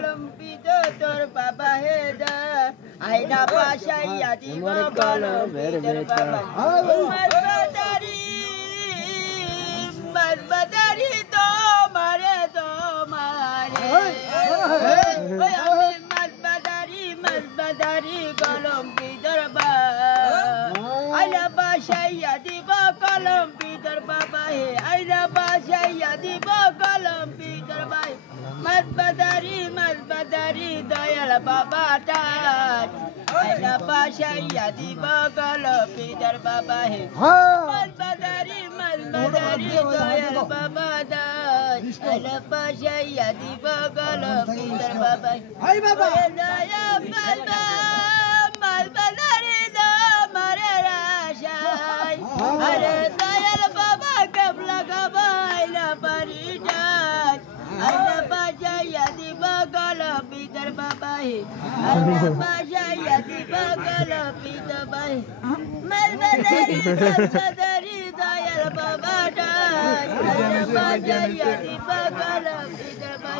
Pido tor baba heda aina pasaya di bakalo tor baba mas badari to mare oy ami mas badari kolom pitor baba aina pasaya di bakalo pitor baba he aina pasaya di bakalo pitor baba mas badari dayal baba tat aina pasaya di bakalo pitor baba he mas badari dayal baba tat aina pasaya di bakalo pitor baba hai baba daya baba mas badari do mare rashai are dayal baba kabla kabaila paridat aina pasaya di bakalo pitor baba he aina pasaya di bakalo pitor baba he mas badari dayal baba tat aina pasaya di bakalo pitor baba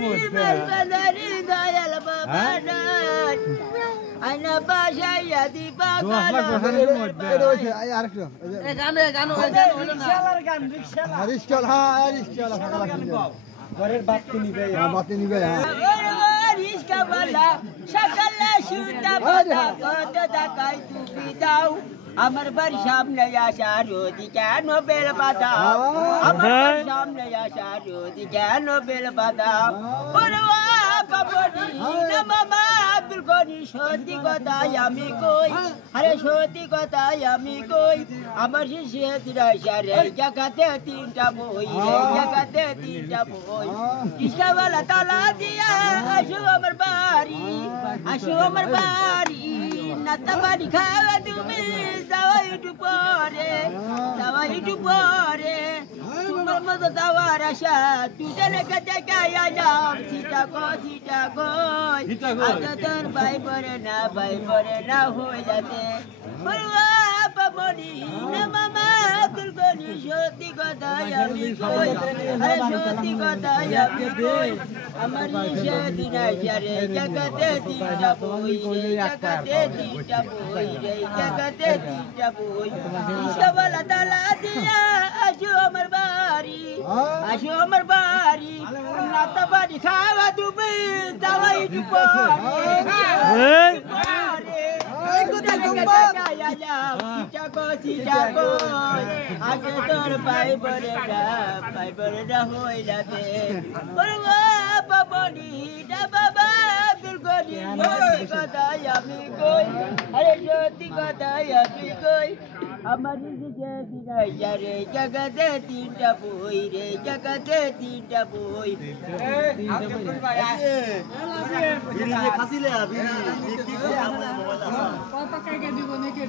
he mas badari dayal baba tat aina pasaya di bakalo ঘরের বাতি নিবে রিস্কা वाला সকালে সুতা পাতা কত টাকাই তুমি দাও আমার বাড়ির সামনে আসা রোদি কেন বেল পাতা আমার বাড়ির সামনে আসা রোদি কেন বেল পাতা ওরে বাবরি না মামা আব্দুল গনি সত্যি কথাই আমি কই আরে সত্যি কথাই আমি কই আমার শিশে তিরাশারে জায়গাতে তিনটা বই জায়গাতে তিনটা বই রিস্কাওয়ালা তালা দিয়া আসো আমার বাড়ি নাতা বাড়ি খাওয়া তুমি যাওয়া একটু পরে তোমার মতো যাওয়ার আশা দুজনে কাছে গায়ালাম সিটা কই আজ তোর ভাই পরে না হয়ে যাবে বাবরি না মামা আব্দুল গনি সত্যি কথাই আমি কই আরে সত্যি কথাই আমি কই আমার নিশে দিনাশারে জায়গাতে তিনটা বই জায়গাতে তিনটা বই রিস্কাওয়ালা তালা দিয়া আসো আমার বাড়ি নাতা বাড়ি খাওয়া তুমি যাওয়া একটু আগে তোর ভাই বলে না হয়ে যাবে বাবনি না বাবা আব্দুল গনি সত্যি কথাই আমি কই আরে সত্যি কথাই আমি কই আমার নিজে দিনাইয়ারে জায়গাতে তিনটা বই রে জায়গাতে তিনটা বই কত টাকা দিব নাকি